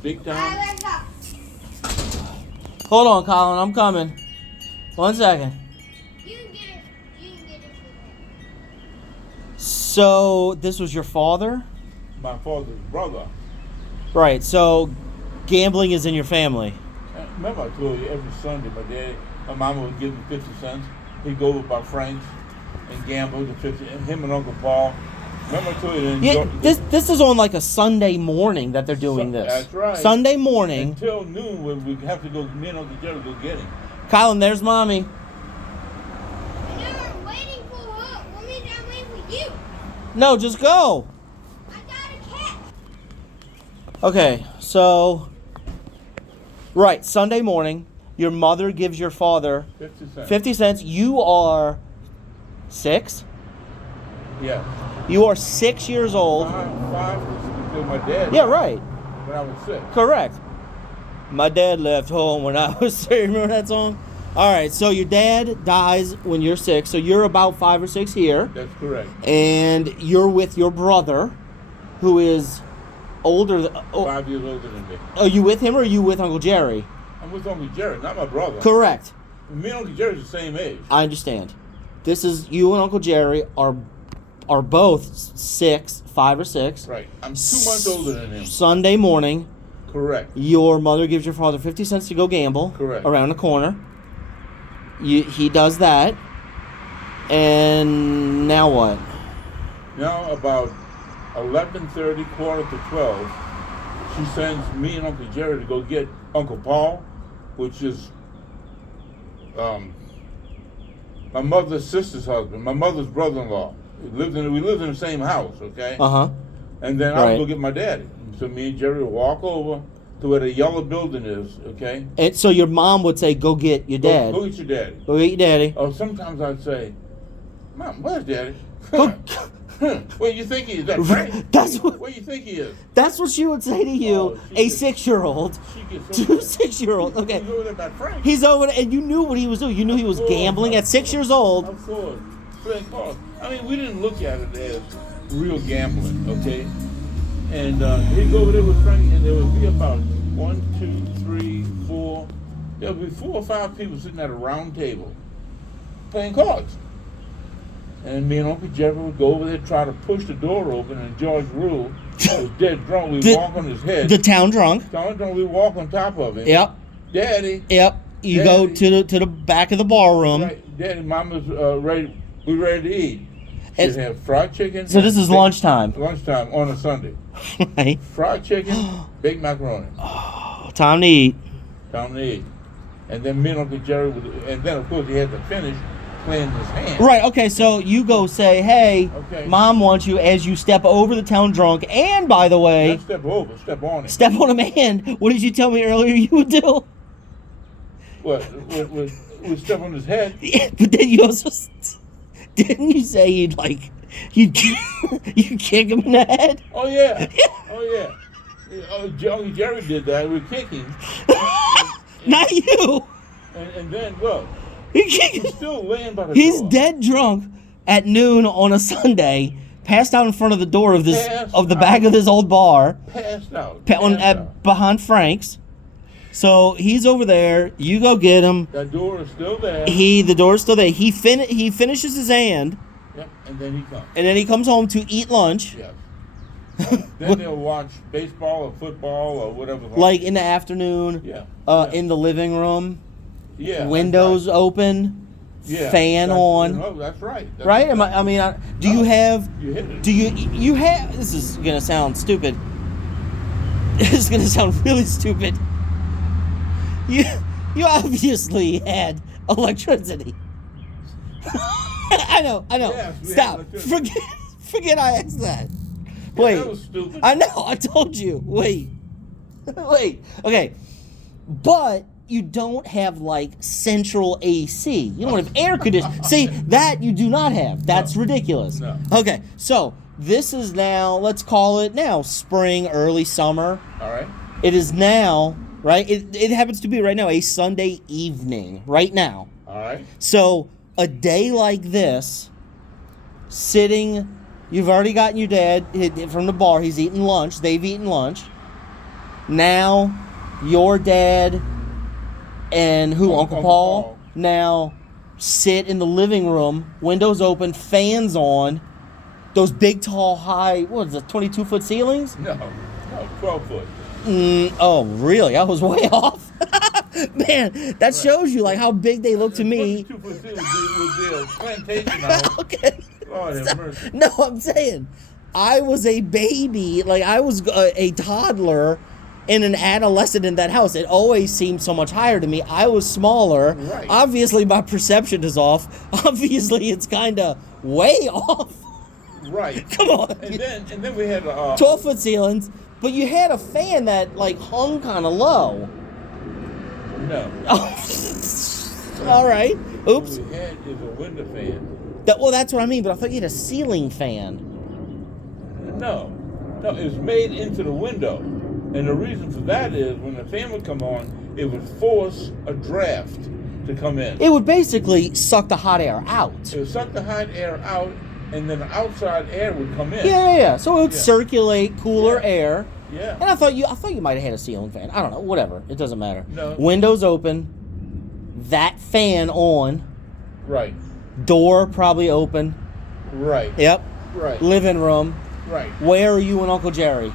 Big time. Hold on, Colin. I'm coming. 1 second. You can get it. You can get it. So, this was your father? My father's brother. Right. So, gambling is in your family. Remember I told you every Sunday my mama would give him 50 cents. He'd go over by Frank's and gamble the 50. And him and Uncle Paul. Remember I told you Yeah, this is on like a Sunday morning that they're doing this. That's right. Sunday morning. Until noon when we have to go, me and Uncle Jerry go get him. Colin, there's Mommy. I know I'm waiting for her. What means I'm waiting for you? No, just go. I got a cat. Okay, so... Right, Sunday morning, your mother gives your father 50 cents. 50 cents. You are 6? Yeah. You are 6 years old. Five until my dad. Yeah, right. When I was 6. Correct. My dad left home when I was 6. Remember that song? All right, so your dad dies when you're 6, so you're about 5 or 6 here. That's correct. And you're with your brother, who is older. 5 years older than me. Are you with him or are you with Uncle Jerry? I'm with Uncle Jerry, not my brother. Correct. Me and Uncle Jerry's the same age. I understand. This is you and Uncle Jerry are both 6, 5 or 6. Right. I'm 2 months older than him. Sunday morning, Correct. your mother gives your father 50 cents to go gamble. Correct. Around the corner. He does that. And now what? Now about 11:30, quarter to 12, she sends me and Uncle Jerry to go get Uncle Paul, which is my mother's sister's husband, my mother's brother-in-law. We lived in the same house, okay? Uh-huh. And then I Right. would go get my daddy. So me and Jerry would walk over to where the yellow building is, okay? And so your mom would say, go get your dad. Go get your daddy. Go get your daddy. Oh, sometimes I'd say, Mom, where's daddy? Go- Where you think he is? That Frank? That's what- Where you think he is? That's what she would say to you, Oh, she a gets- 6-year-old. She gets so To mad. 6-year-old. Okay. He's over there by Frank. He's over there, and you knew what he was doing. You knew he was Of course, gambling of at 6 years course. old. Of course. Frank Paul. I mean, we didn't look at it as real gambling, okay? And he'd go over there with Frank, and there would be about 1, 2, 3, 4. There would be 4 or 5 people sitting at a round table playing cards. And me and Uncle Jerry would go over there, try to push the door open, and George Rule was dead drunk. We'd walk on his head. The town drunk. We walk on top of him. Yep. Daddy. Yep. You go to the back of the bar room. Right. Daddy, Mama's ready. We ready to eat. And- She'd have fried chicken. So this is baked- lunchtime. Lunchtime on a Sunday. Right. Fried chicken, baked macaroni. Time to eat. Time to eat. And then me and Uncle Jerry would, and then of course he had to finish playing his hand. Right, okay, so you go say, hey, Okay. Mom wants you as you step over the town drunk. And by the way, Not step over, step on it. step on him. And what did you tell me earlier you would do? What? We step on his head. But then you also, didn't you say you'd kick him in the head? Oh yeah. Oh yeah. Uncle Jerry did that. We were kicking. Not you. And then, well, He he's kicked- still laying by the He's door. dead drunk at noon on a Sunday, passed out in front of the door of the back of this old bar, Passed out. behind Frank's. So he's over there. You go get him. That door is still there. The door's still there. He finishes his hand, Yep, and then he comes. and then he comes home to eat lunch, Yes. Then they'll watch baseball or football or whatever. like in the afternoon. Yeah. In the living room, Yeah. windows open, Yeah. fan on. No, that's right. That's Right? Do you have? You hit it. Do you have? This is gonna sound stupid. This is gonna sound really stupid. You obviously had electricity. I know. Yes, we had Stop. electricity. Forget I asked that. Yeah, Wait. that was stupid. I know. I told you. Wait. Okay. But you don't have like central AC. You don't have air conditioning. See, that you do not have. That's ridiculous. No. Okay. So this is now, let's call it now spring, early summer. All right. It is now, right? It happens to be right now a Sunday evening, right now. All right. So a day like this, sitting, you've already gotten your dad from the bar. He's eating lunch. They've eaten lunch. Now, your dad and Uncle Paul, now sit in the living room, windows open, fans on, those big, tall, high, what is it, 22-foot ceilings? No, 12 foot. Oh, really? I was way off. Man, that shows you like how big they look to me. 22-foot ceilings would be a plantation house. Okay. Lord have mercy. No, I'm saying I was a baby, like I was a toddler and an adolescent in that house. It always seemed so much higher to me. I was smaller. Right. Obviously, my perception is off. Obviously, it's kind of way off. Right. Come on. And then we had 12-foot ceilings, but you had a fan that like hung kind of low. No. All right. Oops. What we had is a window fan. Well, that's what I mean. But I thought you had a ceiling fan. No, it was made into the window. And the reason for that is when the fan would come on, it would force a draft to come in. It would basically suck the hot air out. It would suck the hot air out, and then the outside air would come in. Yeah. So it would circulate cooler air. Yeah. And I thought you might have had a ceiling fan. I don't know. Whatever. It doesn't matter. No. Windows open. That fan on. Right. Door probably open. Right. Yep. Right. Living room. Right. Where are you and Uncle Jerry?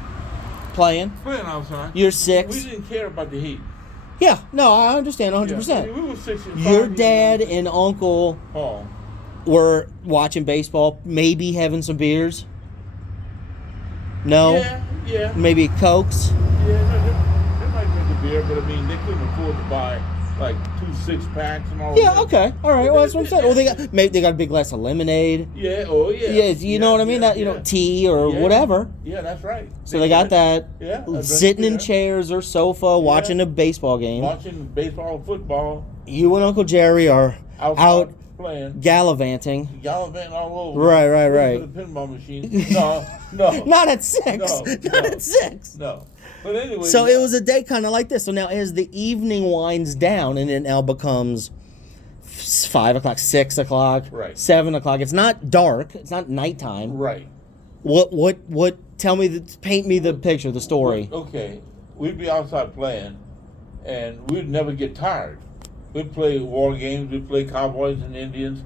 Playing? Playing outside. You're 6. We didn't care about the heat. Yeah. No, I understand 100%. Yeah. I mean, we were 6 and 5 Your years dad old. and Uncle Paul. were watching baseball, maybe having some beers. No? Yeah. Maybe Cokes? Yeah, no, they might drink a beer, but I mean, they couldn't afford to buy like 2 6-packs and all Yeah, that. okay. All right. Well, that's what I'm saying. Well, they got a big glass of lemonade. Yeah, oh yeah. Yeah, you know what I mean? That, tea or whatever. Yeah, that's right. So they got that. Yeah. Sitting in chairs or sofa watching a baseball game. Watching baseball, football. You and Uncle Jerry are out playing. gallivanting. Gallivanting all over. Right. With the pinball machine. No. Not at 6. No, Not at 6. No. But anyway. So it was a day kind of like this. So now as the evening winds down and it now becomes 5 o'clock, 6 o'clock, Right. 7 o'clock. It's not dark. It's not nighttime. Right. What, tell me, paint me the picture, the story. Okay. We'd be outside playing, and we'd never get tired. We'd play war games. We'd play Cowboys and Indians.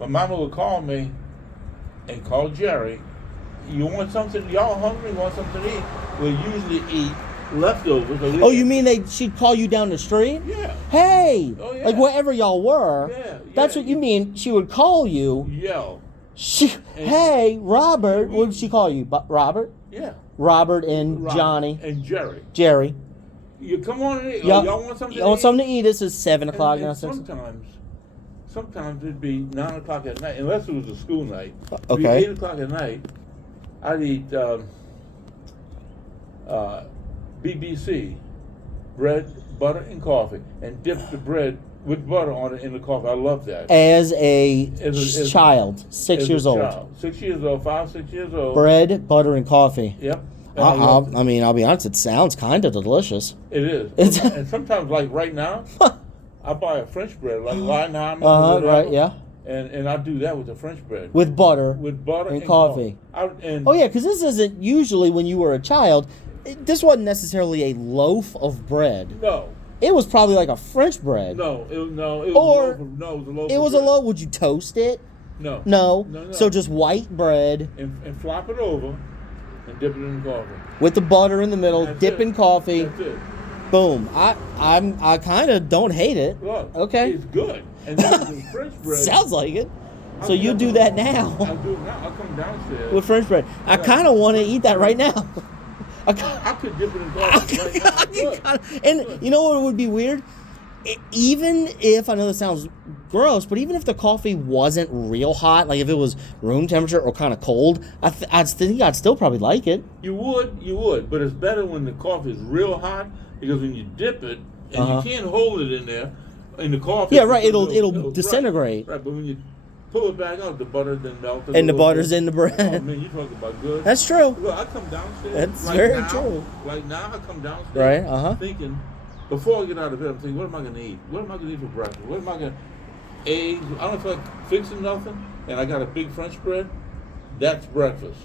My mama would call me and call Jerry. You want something? Y'all hungry? Want something to eat? We'll usually eat leftovers. Oh, you mean she'd call you down the street? Yeah. Hey! Oh, yeah. Like wherever y'all were. Yeah. That's what you mean. She would call you. Yell. Hey, Robert. What did she call you? Robert? Yeah. Robert and Johnny. And Jerry. Jerry. You come on and eat. Yep. Y'all want something You to want eat? something to eat? This is 7 o'clock now. And sometimes it'd be 9 o'clock at night, unless it was a school night. It'd be Okay. 8 o'clock at night. I'd eat BBC, bread, butter, and coffee, and dip the bread with butter on it in the coffee. I love that. As a As child, 6 As a years old. child. 6 years old, 5, 6 years old. Bread, butter, and coffee. Yep. And I loved it. I mean, I'll be honest, it sounds kind of delicious. It is. It's- And sometimes, like right now, I buy a French bread, like right now. I'm Right, yeah. And I do that with the French bread. With butter. With butter and and coffee. And Oh, yeah, because this isn't usually when you were a child, this wasn't necessarily a loaf of bread. No. It was probably like a French bread. No, it was Or- a loaf of, no, it was a loaf It of was a bread. loaf. Would you toast it? No. No. No. So just white bread And flop it over and dip it in the coffee. with the butter in the middle, That's dip it. in coffee. That's it. Boom. I kind of don't hate it. Look. Okay. It's good. And then with the French bread. Sounds like it. So you do that now I'll do it now. I'll come downstairs. with French bread. I kind of want to eat that right now. I could dip it in coffee right now. I could. And you know what would be weird? Even if, I know this sounds gross, but even if the coffee wasn't real hot, like if it was room temperature or kind of cold, I'd think I'd still probably like it. You would, but it's better when the coffee is real hot because when you dip it and you can't hold it in there in the coffee. Yeah, right. It'll disintegrate. Right, but when you pull it back out, the butter then melts. And the butter's in the bread. Oh man, you talking about good? That's true. Look, I come downstairs. That's like very now, true. Like now, I come downstairs. Right. Thinking before I get out of bed, I'm thinking, what am I going to eat? What am I going to eat for breakfast? What am I going to eggs? I don't feel like fixing nothing, and I got a big French bread. That's breakfast.